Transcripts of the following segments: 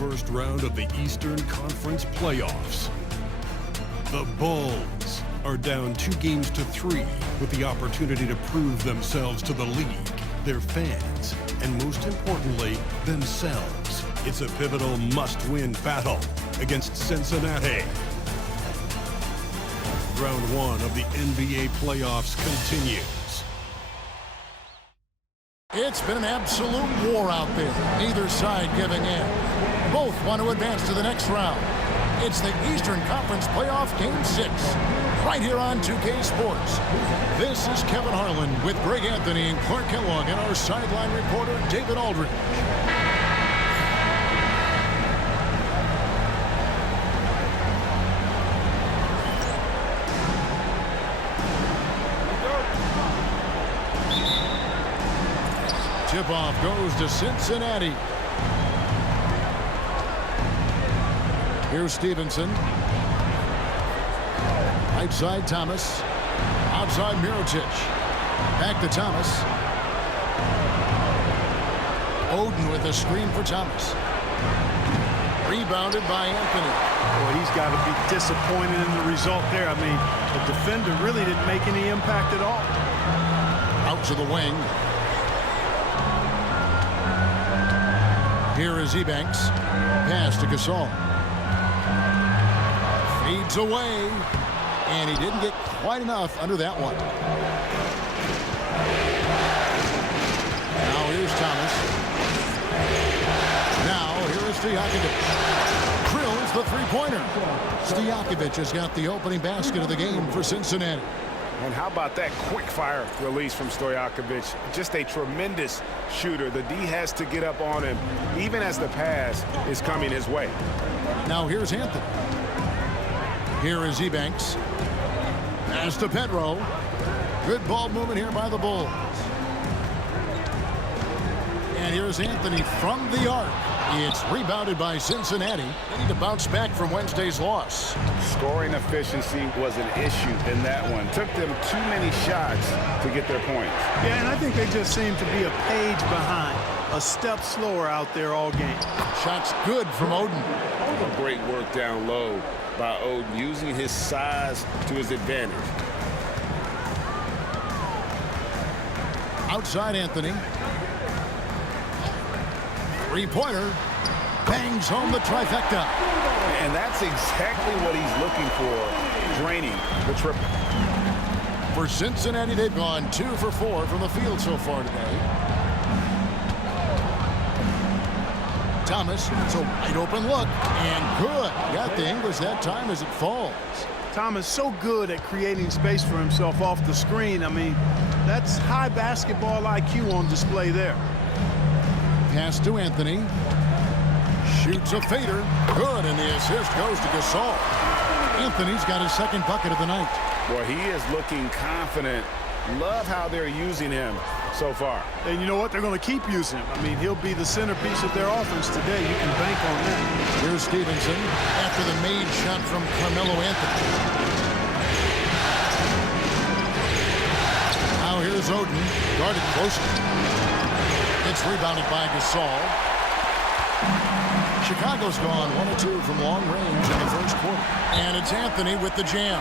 first round of the Eastern Conference playoffs. The Bulls are down 2-3 with the opportunity to prove themselves to the league, their fans, and most importantly, themselves. It's a pivotal must-win battle against Cincinnati. Round 1 of the NBA playoffs continues. It's been an absolute war out there. Neither side giving in. Both want to advance to the next round. It's the Eastern Conference Playoff Game 6, right here on 2K Sports. This is Kevin Harlan with Greg Anthony and Clark Kellogg and our sideline reporter, David Aldridge. Tip-off goes to Cincinnati. Here's Stevenson. Right side, Thomas. Outside, Mirotic. Back to Thomas. Oden with a screen for Thomas. Rebounded by Anthony. Well, he's got to be disappointed in the result there. I mean, the defender really didn't make any impact at all. Out to the wing. Here is Ebanks. Pass to Gasol. Feeds away. And he didn't get quite enough under that one. Now here's Thomas. Now here is Stojakovic. Drills the three-pointer. Stojakovic has got the opening basket of the game for Cincinnati. And how about that quick-fire release from Stojakovic? Just a tremendous shooter. The D has to get up on him, even as the pass is coming his way. Now here's Anthony. Here is Ebanks. Pass to Pedro. Good ball movement here by the Bulls. And here's Anthony from the arc. It's rebounded by Cincinnati. They need to bounce back from Wednesday's loss. Scoring efficiency was an issue in that one. Took them too many shots to get their points. Yeah, and I think they just seem to be a page behind, a step slower out there all game. Shots good from Oden. Great work down low by Oden, using his size to his advantage. Outside Anthony. Three-pointer. Bangs home the trifecta. And that's exactly what he's looking for, draining the triple. For Cincinnati, they've gone 2 for 4 from the field so far today. Thomas, it's a wide open look, and good. Got the English that time as it falls. Thomas so good at creating space for himself off the screen. I mean, that's high basketball IQ on display there. Pass to Anthony. Shoots a fader. Good, and the assist goes to Gasol. Anthony's got his second bucket of the night. Well, he is looking confident. Love how they're using him so far. And you know what? They're going to keep using him. I mean, he'll be the centerpiece of their offense today. You can bank on that. Here's Stevenson after the made shot from Carmelo Anthony. Now here's Oden, guarded closely. It's rebounded by Gasol. Chicago's gone 1 of 2 from long range in the first quarter. And it's Anthony with the jam.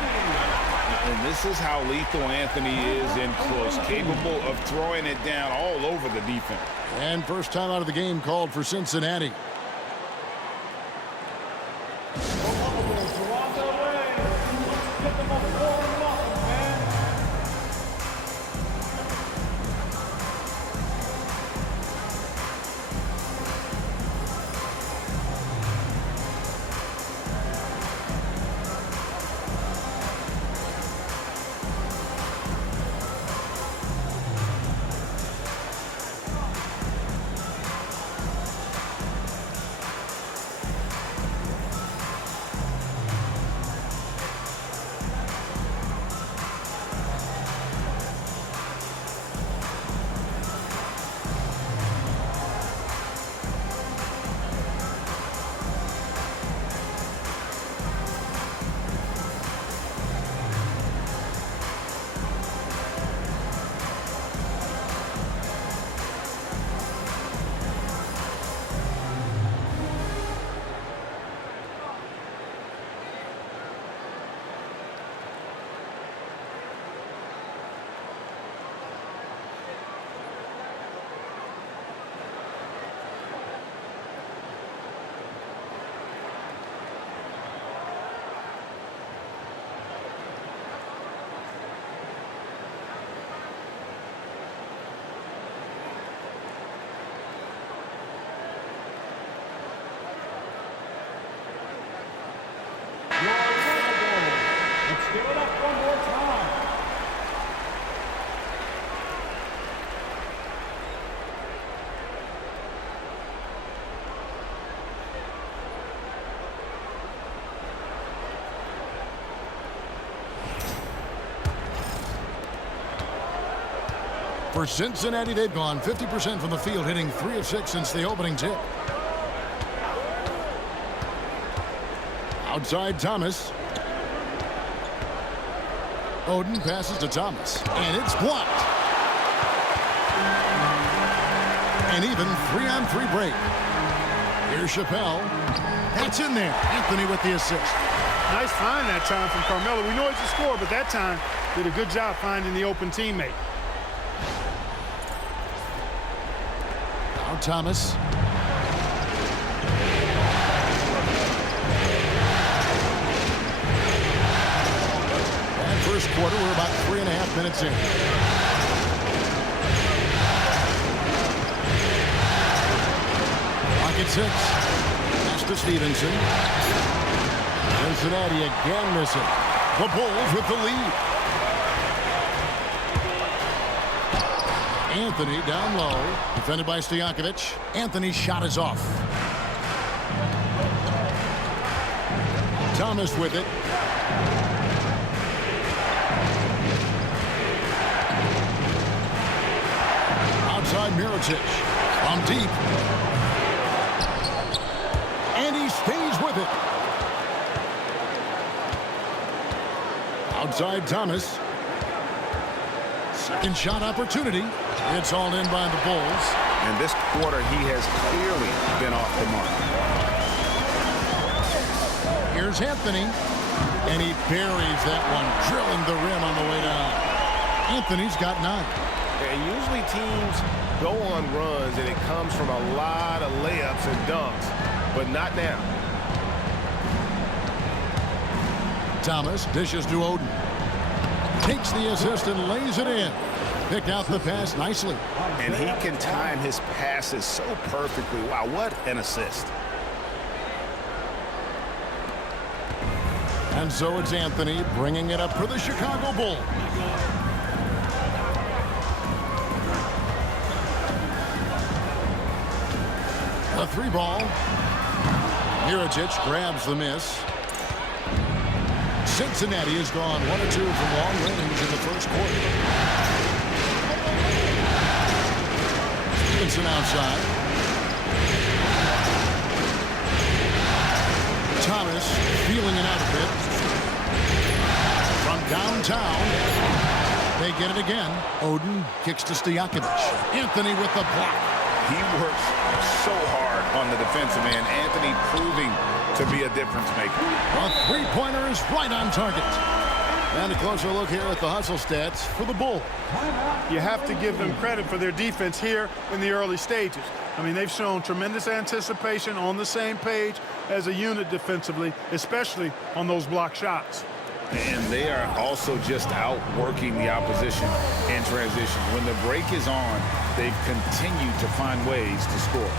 And this is how lethal Anthony is in close, capable of throwing it down all over the defense. And first time out of the game called for Cincinnati. For Cincinnati, they've gone 50% from the field, hitting 3 of 6 since the opening tip. Outside Thomas. Oden passes to Thomas, and it's blocked. An even 3-on-3 break. Here's Chappelle. That's in there. Anthony with the assist. Nice find that time from Carmelo. We know he's a scorer, but that time did a good job finding the open teammate. Now Thomas. And first quarter, we're about 3.5 minutes in. Clock at 6. Pass to Stevenson. Cincinnati again missing. The Bulls with the lead. Anthony down low. Defended by Stojakovic. Anthony's shot is off. Thomas with it. Outside Mirotic. From deep. And he stays with it. Outside Thomas. Second shot opportunity. It's all in by the Bulls. And this quarter, he has clearly been off the mark. Here's Anthony. And he buries that one, drilling the rim on the way down. Anthony's got 9. And usually teams go on runs, and it comes from a lot of layups and dunks, but not now. Thomas dishes to Oden. Takes the assist and lays it in. Picked out the pass nicely. And he can time his passes so perfectly. Wow, what an assist. And so it's Anthony bringing it up for the Chicago Bulls. The 3 ball. Mirotic grabs the miss. Cincinnati has gone 1 of 2 from long range in the first quarter. Stevenson outside. Thomas feeling it out a bit. From downtown. They get it again. Oden kicks to Stojakovic. Anthony with the block. He works so hard on the defensive end. Anthony proving to be a difference maker. A 3-pointer is right on target. And a closer look here at the hustle stats for the Bulls. You have to give them credit for their defense here in the early stages. I mean, they've shown tremendous anticipation, on the same page as a unit defensively, especially on those block shots. And they are also just outworking the opposition in transition. When the break is on, they've continued to find ways to score.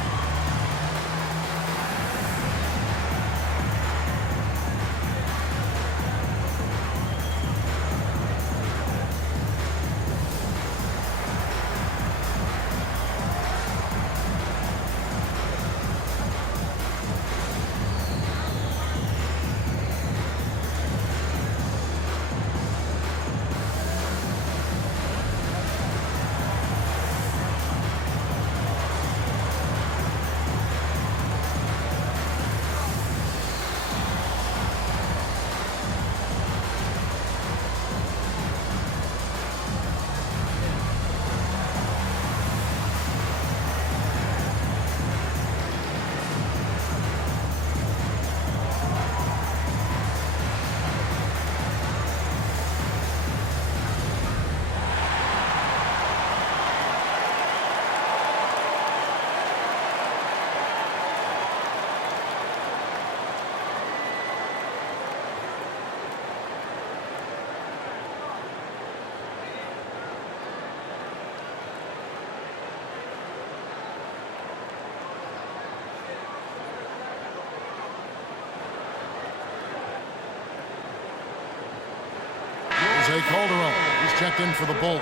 Jose Calderon, he's checked in for the Bulls.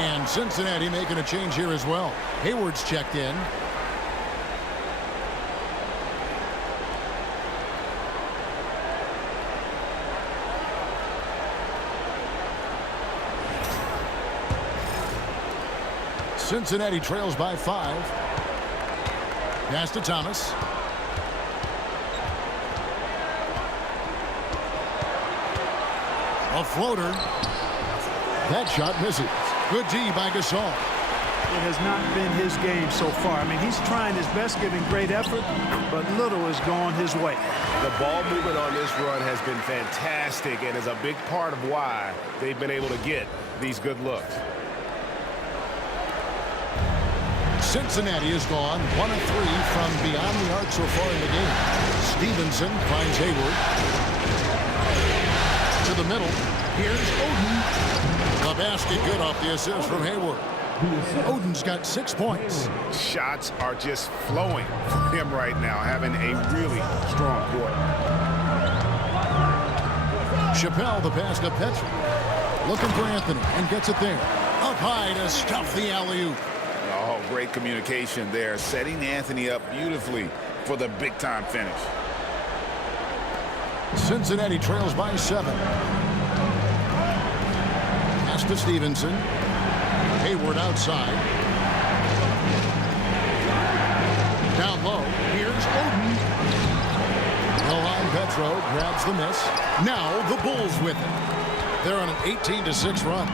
And Cincinnati making a change here as well. Hayward's checked in. Cincinnati trails by 5. Pass to Thomas. A floater. That shot misses. Good D by Gasol. It has not been his game so far. I mean, he's trying his best, giving great effort, but little has gone his way. The ball movement on this run has been fantastic and is a big part of why they've been able to get these good looks. Cincinnati has gone 1 of 3 from beyond the arc so far in the game. Stevenson finds Hayward. To the middle. Here's Oden. The basket good off the assist from Hayward. Oden's got 6 points. Shots are just flowing for him right now, having a really strong quarter. Chappelle the pass to Petro. Looking for Anthony and gets it there. Up high to stuff the alley-oop. Oh, great communication there, setting Anthony up beautifully for the big-time finish. Cincinnati trails by 7. Pass to Stevenson. Hayward outside. Down low. Here's Oden. Milan Petro grabs the miss. Now the Bulls with it. They're on an 18-6 run.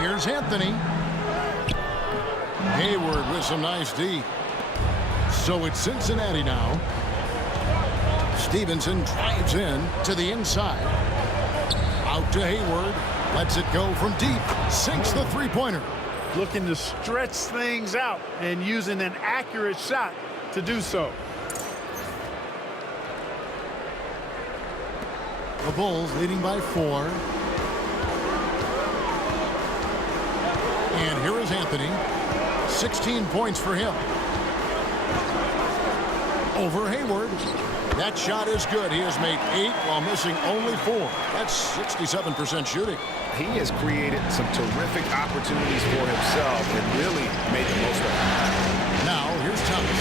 Here's Anthony. Hayward with some nice D. So it's Cincinnati now. Stevenson drives in to the inside. Out to Hayward. Lets it go from deep. Sinks the three-pointer. Looking to stretch things out and using an accurate shot to do so. The Bulls leading by 4. And here is Anthony. 16 points for him. Over Hayward. That shot is good. He has made 8 while missing only 4. That's 67% shooting. He has created some terrific opportunities for himself and really made the most of it. Now, here's Thomas.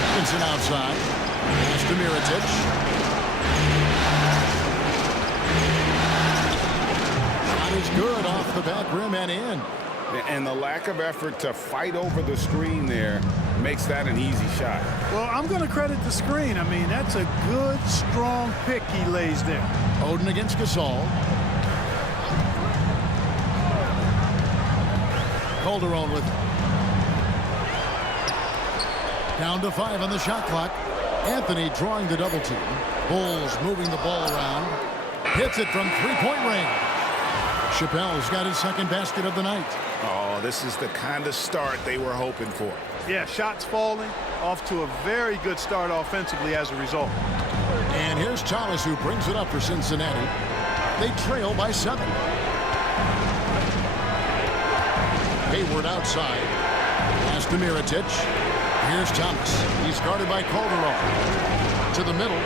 Stevenson outside. Pass to Mirotic. Shot is good off the back rim and in. And the lack of effort to fight over the screen there makes that an easy shot. Well, I'm going to credit the screen. I mean, that's a good, strong pick he lays there. Oden against Gasol. Calderon with it. Down to 5 on the shot clock. Anthony drawing the double team. Bulls moving the ball around. Hits it from three-point range. Chappelle's got his second basket of the night. Oh, this is the kind of start they were hoping for. Yeah, shots falling, off to a very good start offensively as a result. And here's Thomas who brings it up for Cincinnati. They trail by 7. Hayward outside. Pass to Mirotic. Here's Thomas. He's guarded by Calderon. To the middle.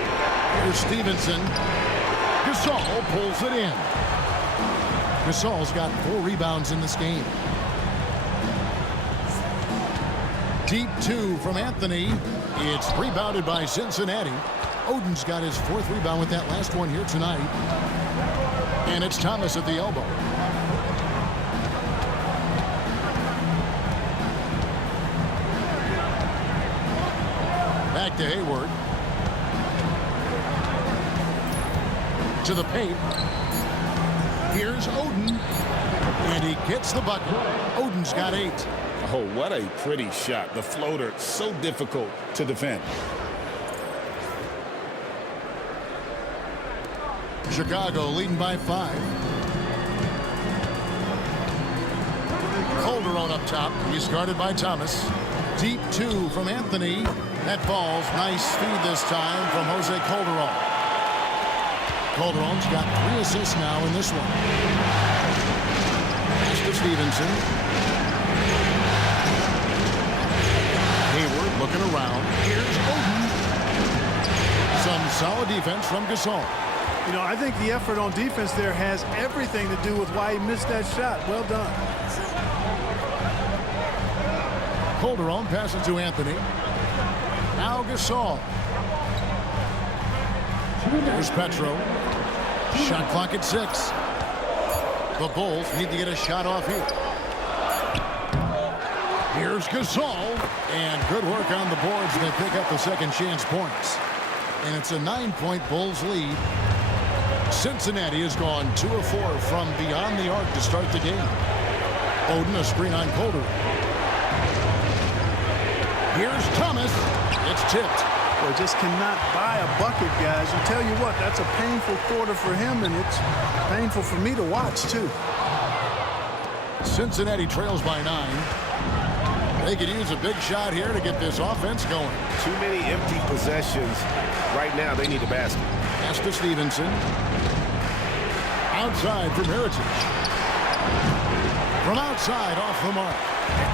Here's Stevenson. Gasol pulls it in. Gasol's got 4 rebounds in this game. Deep 2 from Anthony. It's rebounded by Cincinnati. Oden's got his 4th rebound with that last one here tonight. And it's Thomas at the elbow. Back to Hayward. To the paint. Here's Oden. And he gets the bucket. Oden's got 8. Oh, what a pretty shot. The floater, so difficult to defend. Chicago leading by 5. Calderon up top. He's guarded by Thomas. Deep 2 from Anthony. That falls. Nice feed this time from Jose Calderon. Calderon's got 3 assists now in this one. Pass to Stevenson. Hayward looking around. Here's Oden. Some solid defense from Gasol. You know, I think the effort on defense there has everything to do with why he missed that shot. Well done. Calderon passes to Anthony. Now Gasol. There's Petro. Shot clock at 6. The Bulls need to get a shot off here. Here's Gasol, and good work on the boards. They pick up the second chance points. And it's a 9-point Bulls lead. Cincinnati has gone 2 of 4 from beyond the arc to start the game. Oden, a screen on Calder. Here's Thomas. It's tipped. Well, just cannot buy a bucket, guys. I tell you what, that's a painful quarter for him, and it's painful for me to watch, too. Cincinnati trails by 9. They could use a big shot here to get this offense going. Too many empty possessions. Right now, they need a basket. Pass to Stevenson. Outside from Heritage. From outside, off the mark.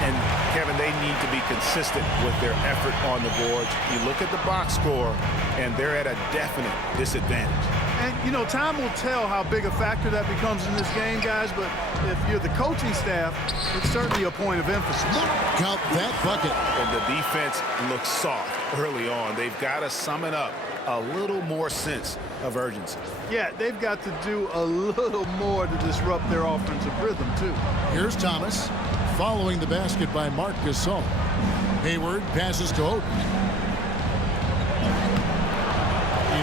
And, Kevin, they need to be consistent with their effort on the boards. You look at the box score, and they're at a definite disadvantage. And, you know, time will tell how big a factor that becomes in this game, guys, but if you're the coaching staff, it's certainly a point of emphasis. Count that bucket. And the defense looks soft early on. They've got to summon up a little more sense of urgency. Yeah, they've got to do a little more to disrupt their offensive rhythm, too. Here's Thomas, following the basket by Marc Gasol. Hayward passes to Oden.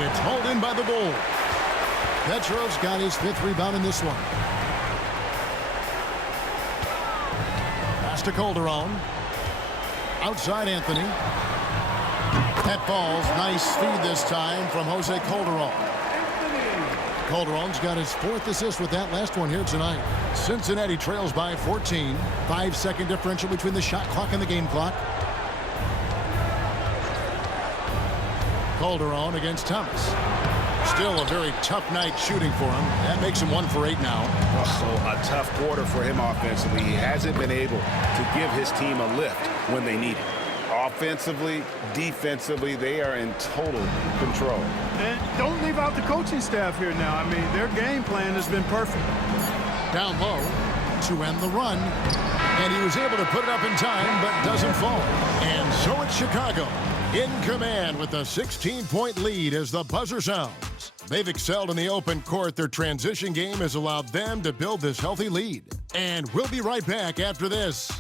It's hauled in by the Bulls. Petrov's got his 5th rebound in this one. Pass to Calderon. Outside Anthony. That falls. Nice feed this time from Jose Calderon. Calderon's got his 4th assist with that last one here tonight. Cincinnati trails by 14. 5-second differential between the shot clock and the game clock. Calderon against Thomas. Still a very tough night shooting for him. That makes him 1 for 8 now. Also a tough quarter for him offensively. He hasn't been able to give his team a lift when they need it. Offensively, defensively, they are in total control. And don't leave out the coaching staff here now. I mean, their game plan has been perfect. Down low to end the run. And he was able to put it up in time, but doesn't fall. And so it's Chicago in command with a 16-point lead as the buzzer sounds. They've excelled in the open court. Their transition game has allowed them to build this healthy lead. And we'll be right back after this.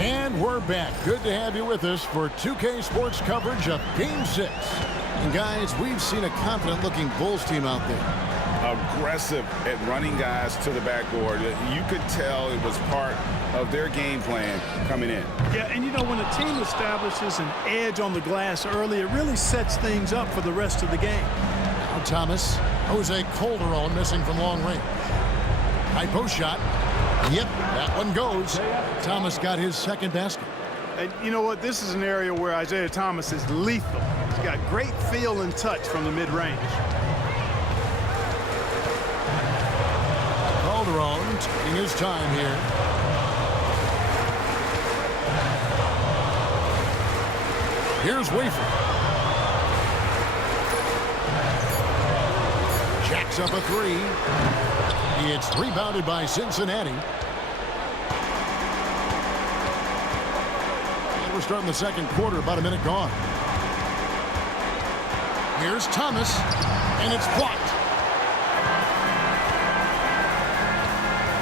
And we're back. Good to have you with us for 2K Sports coverage of Game 6. And guys, we've seen a confident-looking Bulls team out there. Aggressive at running guys to the backboard. You could tell it was part of their game plan coming in. Yeah, and you know, when a team establishes an edge on the glass early, it really sets things up for the rest of the game. Now Thomas, Jose Calderon missing from long range. High post shot. Yep, that one goes. Thomas got his 2nd basket. And you know what? This is an area where Isaiah Thomas is lethal. He's got great feel and touch from the mid-range. Calderon taking his time here. Here's Wafer. Jacks up a 3. It's rebounded by Cincinnati. And we're starting the second quarter, about a minute gone. Here's Thomas, and it's blocked.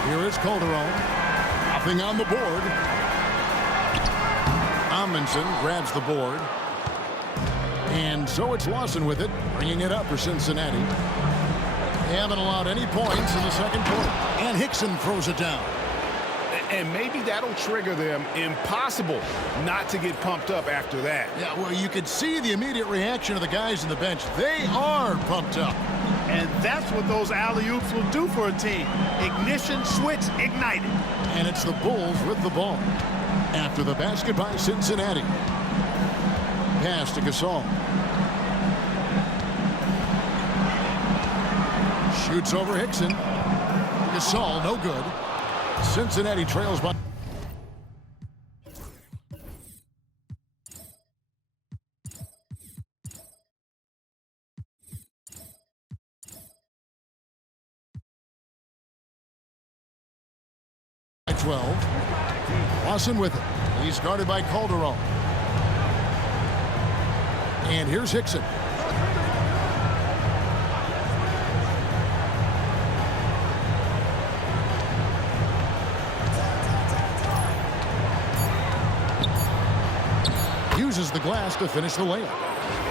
Here is Calderon, hopping on the board. Amundsen grabs the board. And so it's Lawson with it, bringing it up for Cincinnati. They haven't allowed any points in the second quarter. And Hickson throws it down. And maybe that'll trigger them. Impossible not to get pumped up after that. Yeah, well, you could see the immediate reaction of the guys on the bench. They are pumped up. And that's what those alley-oops will do for a team. Ignition, switch, ignited. And it's the Bulls with the ball. After the basket by Cincinnati. Pass to Gasol. Shoots over Hickson. Gasol, no good. Cincinnati trails by 12. Lawson with it. He's guarded by Calderon. And here's Hickson. Uses the glass to finish the layup.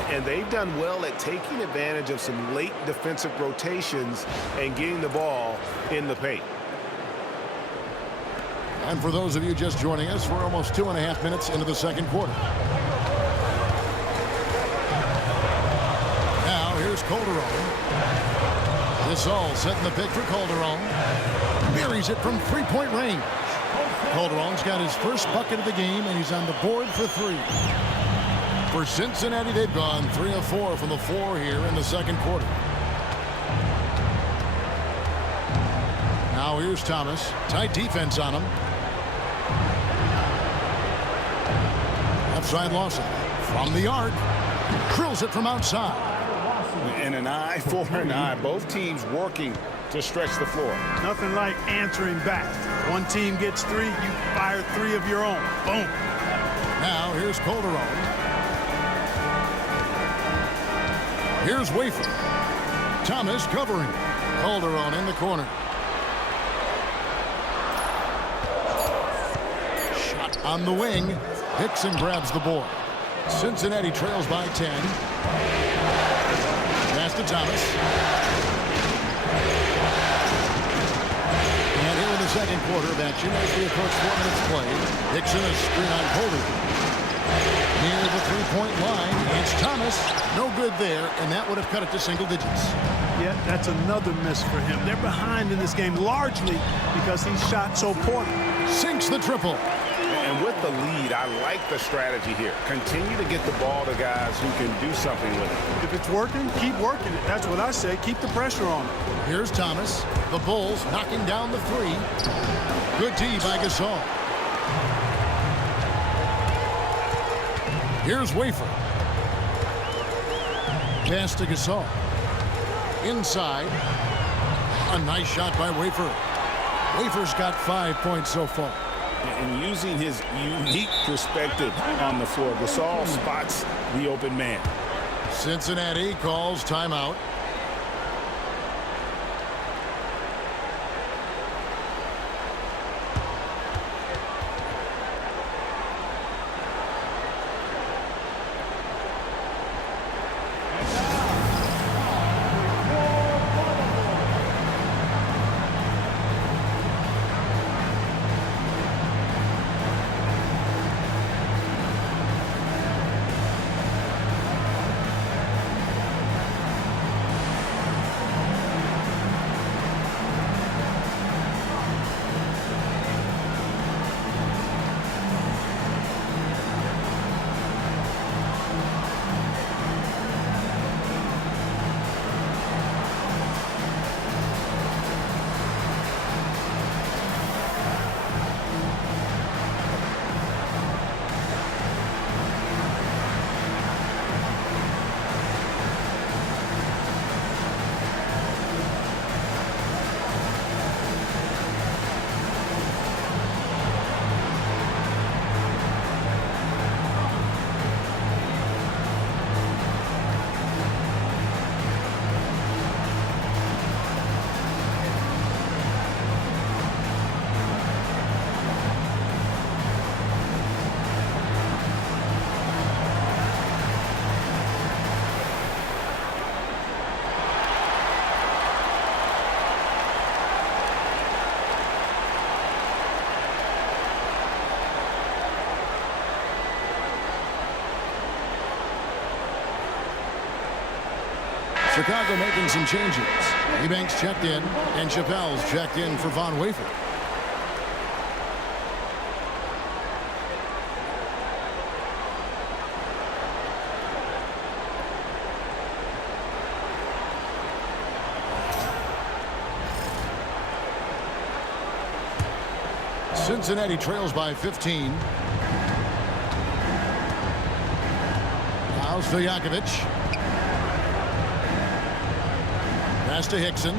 And they've done well at taking advantage of some late defensive rotations and getting the ball in the paint. And for those of you just joining us, we're almost 2.5 minutes into the second quarter. Now here's Calderon. This all setting the pick for Calderon. Buries it from three-point range. Calderon's got his first bucket of the game, and he's on the board for 3. For Cincinnati, they've gone 3 of 4 from the floor here in the second quarter. Now here's Thomas. Tight defense on him. Left side Lawson. From the arc. Drills it from outside. And an eye for an eye. Both teams working to stretch the floor. Nothing like answering back. One team gets 3, you fire 3 of your own. Boom. Now here's Calderon. Here's Wafer. Thomas covering. Calderon in the corner. Shot on the wing. Hickson grabs the board. Cincinnati trails by 10. Pass to Thomas. And here in the second quarter of action as we approach 4 minutes played. Hickson a screen on Colby. Near the three-point line, it's Thomas. No good there, and that would have cut it to single digits. Yeah, that's another miss for him. They're behind in this game largely because he shot so poorly. Sinks the triple. And with the lead, I like the strategy here. Continue to get the ball to guys who can do something with it. If it's working, keep working it. That's what I say. Keep the pressure on him. Here's Thomas. The Bulls knocking down the 3. Good D by Gasol. Here's Wafer. Pass to Gasol. Inside. A nice shot by Wafer. Wafer's got 5 points so far. And using his unique perspective on the floor, Gasol spots the open man. Cincinnati calls timeout. Chicago making some changes. Ebanks checked in, and Chappelle's checked in for Von Wafer. Cincinnati trails by 15. Now Stojakovic. Pass to Hickson.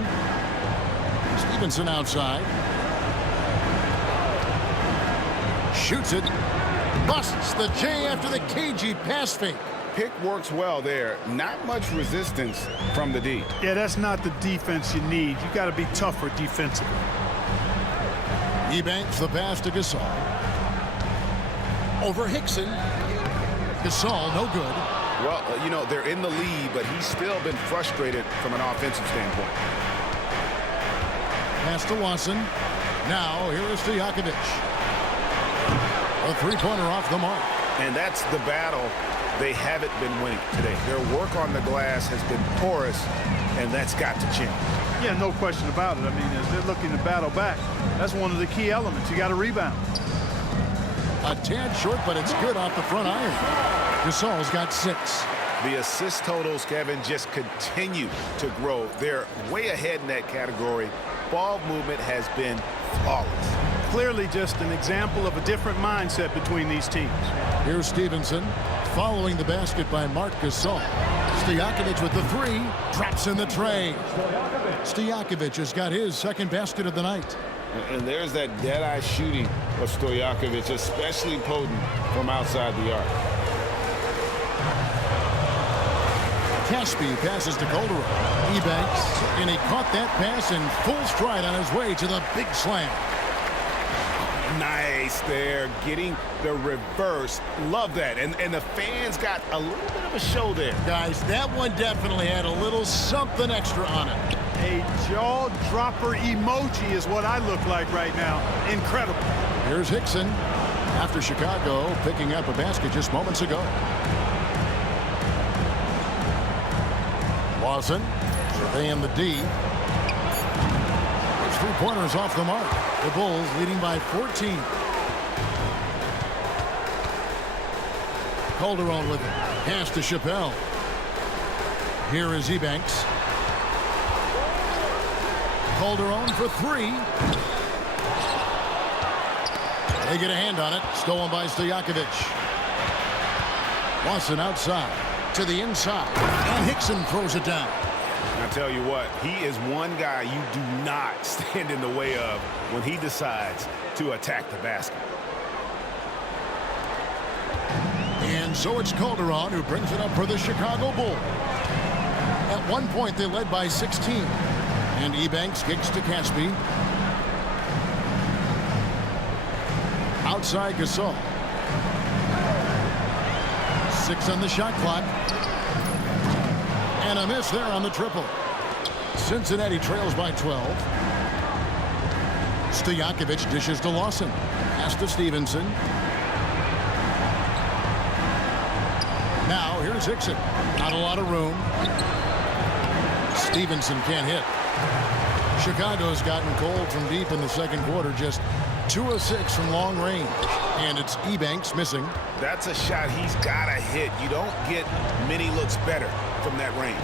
Stevenson outside. Shoots it. Busts the J after the cagey pass fake. Pick works well there. Not much resistance from the D. Yeah, that's not the defense you need. You got to be tougher defensively. He banks the pass to Gasol. Over Hickson. Gasol, no good. Well, you know, they're in the lead, but he's still been frustrated from an offensive standpoint. Pass to Watson. Now, here is Stojakovic. A three-pointer off the mark. And that's the battle they haven't been winning today. Their work on the glass has been porous, and that's got to change. Yeah, no question about it. I mean, as they're looking to battle back, that's one of the key elements. You got to rebound. A tad short, but it's good off the front iron. Gasol's got 6. The assist totals, Kevin, just continue to grow. They're way ahead in that category. Ball movement has been flawless. Clearly just an example of a different mindset between these teams. Here's Stevenson following the basket by Marc Gasol. Stojakovic with the 3. Drops in the tray. Stojakovic has got his second basket of the night. And there's that dead-eye shooting of Stojakovic, especially potent from outside the arc. Caspi passes to Calderon. Ebanks, and he caught that pass in full stride on his way to the big slam. Nice there, getting the reverse. Love that. And the fans got a little bit of a show there. Guys, that one definitely had a little something extra on it. A jaw-dropper emoji is what I look like right now. Incredible. Here's Hickson after Chicago picking up a basket just moments ago. Lawson surveying the D. His three-pointers off the mark. The Bulls leading by 14. Calderon with it. Pass to Chappelle. Here is Ebanks. Calderon for 3. They get a hand on it. Stolen by Stojakovic. Watson outside to the inside. And Hickson throws it down. I tell you what, he is one guy you do not stand in the way of when he decides to attack the basket. And so it's Calderon who brings it up for the Chicago Bulls. At one point, they led by 16. And Ebanks kicks to Caspi. Outside Gasol. 6 on the shot clock. And a miss there on the triple. Cincinnati trails by 12. Stojakovic dishes to Lawson. Pass to Stevenson. Now here's Hickson. Not a lot of room. Stevenson can't hit. Chicago's gotten cold from deep in the second quarter. Just 2 of 6 from long range. And it's Ebanks missing. That's a shot he's got to hit. You don't get many looks better from that range.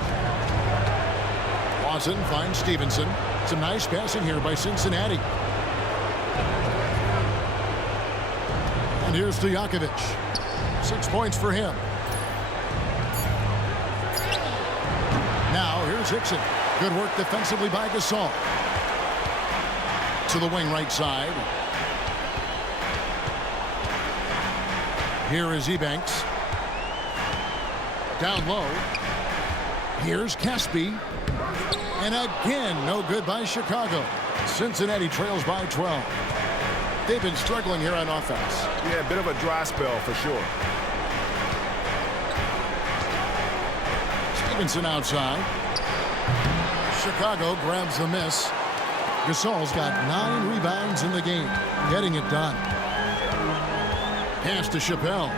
Watson finds Stevenson. Some nice passing here by Cincinnati. And here's Stojakovic. 6 points for him. Now here's Hickson. Good work defensively by Gasol. To the wing right side. Here is Ebanks. Down low. Here's Caspi. And again, no good by Chicago. Cincinnati trails by 12. They've been struggling here on offense. Yeah, a bit of a dry spell for sure. Stevenson outside. Chicago grabs the miss. Gasol's got 9 rebounds in the game, getting it done. Pass to Chappelle.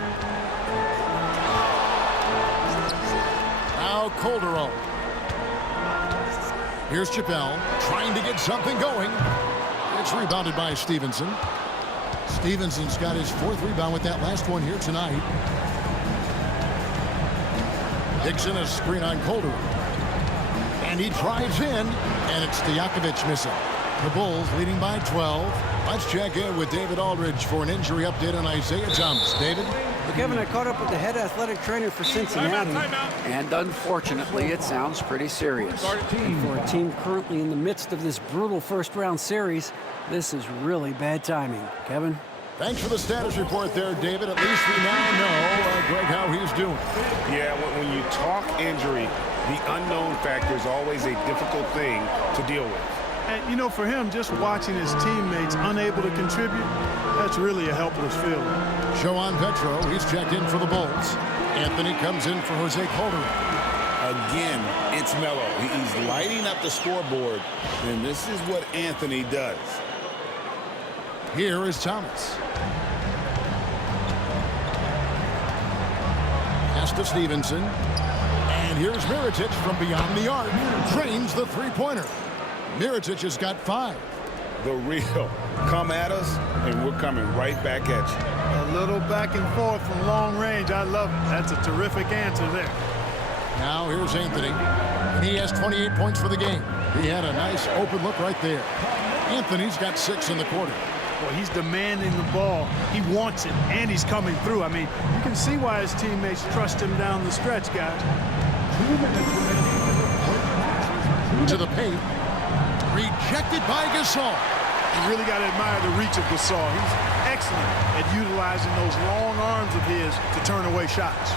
Now Calderon. Here's Chappelle trying to get something going. It's rebounded by Stevenson. Stevenson's got his 4th rebound with that last one here tonight. Hickson a screen on Calderon. And he drives in, and it's Stojakovic missing. The Bulls leading by 12. Let's check in with David Aldridge for an injury update on Isaiah Thomas. David? Well, Kevin, I caught up with the head athletic trainer for Cincinnati. And unfortunately, it sounds pretty serious. And for a team currently in the midst of this brutal first-round series, this is really bad timing. Kevin? Thanks for the status report there, David. At least we now know, Greg, how he's doing. Yeah, when you talk injury, the unknown factor is always a difficult thing to deal with. And, you know, for him, just watching his teammates unable to contribute, that's really a helpless feeling. Joan Petro, he's checked in for the Bulls. Anthony comes in for Jose Calderon. Again, it's Melo. He's lighting up the scoreboard, and this is what Anthony does. Here is Thomas. Pass to Stevenson. And here's Mirotic from beyond the arc. Drains the three-pointer. Mirotic has got 5. The real come at us, and we're coming right back at you. A little back and forth from long range. I love it. That's a terrific answer there. Now here's Anthony. And he has 28 points for the game. He had a nice open look right there. Anthony's got 6 in the quarter. Well, he's demanding the ball. He wants it, and he's coming through. I mean, you can see why his teammates trust him down the stretch, guys. To the paint. Rejected by Gasol. You really got to admire the reach of Gasol. He's excellent at utilizing those long arms of his to turn away shots.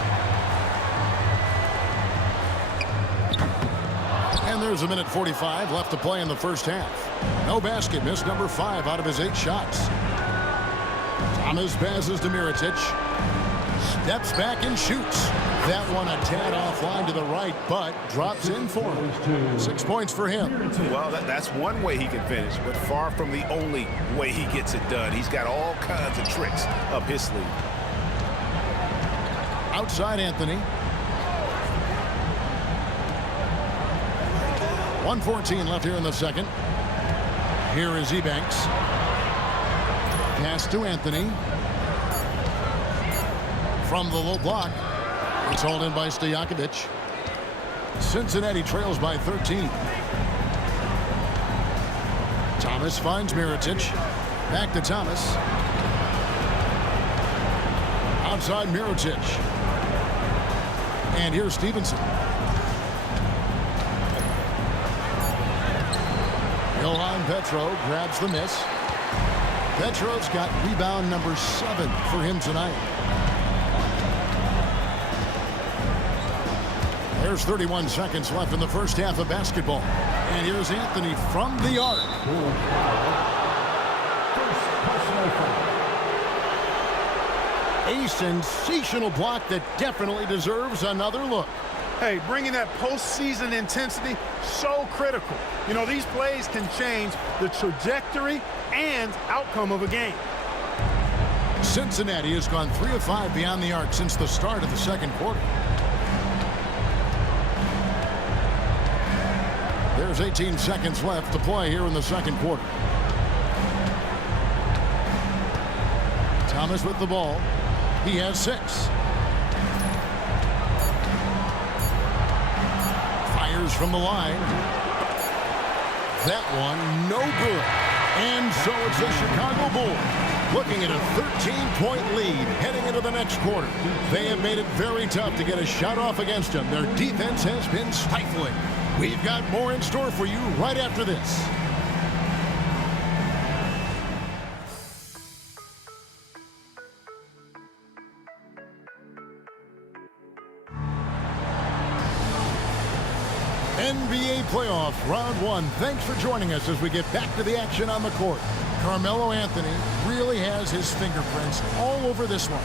And there's a minute 45 left to play in the first half. No basket, missed number 5 out of his 8 shots. Thomas passes to Mirotic. Steps back and shoots. That one a tad offline to the right, but drops in for him. 6 points for him. Well, that's one way he can finish, but far from the only way he gets it done. He's got all kinds of tricks up his sleeve. Outside Anthony. 1:14 left here in the second. Here is Ebanks. Pass to Anthony. From the low block. It's hauled in by Stojakovic. Cincinnati trails by 13. Thomas finds Mirotic. Back to Thomas. Outside Mirotic. And here's Stevenson. Johan Petro grabs the miss. Petro's got rebound number 7 for him tonight. There's 31 seconds left in the first half of basketball. And here's Anthony from the arc. A sensational block that definitely deserves another look. Hey, bringing that postseason intensity, so critical. You know, these plays can change the trajectory and outcome of a game. Cincinnati has gone 3 of 5 beyond the arc since the start of the second quarter. There's 18 seconds left to play here in the second quarter. Thomas with the ball. He has 6. Fires from the line. That one, no good. And so it's the Chicago Bulls looking at a 13-point lead heading into the next quarter. They have made it very tough to get a shot off against them. Their defense has been stifling. We've got more in store for you right after this. NBA playoffs, round 1. Thanks for joining us as we get back to the action on the court. Carmelo Anthony really has his fingerprints all over this one.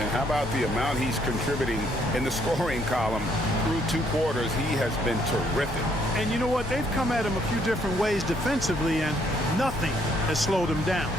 And how about the amount he's contributing in the scoring column through 2 quarters? He has been terrific. And you know what? They've come at him a few different ways defensively, and nothing has slowed him down.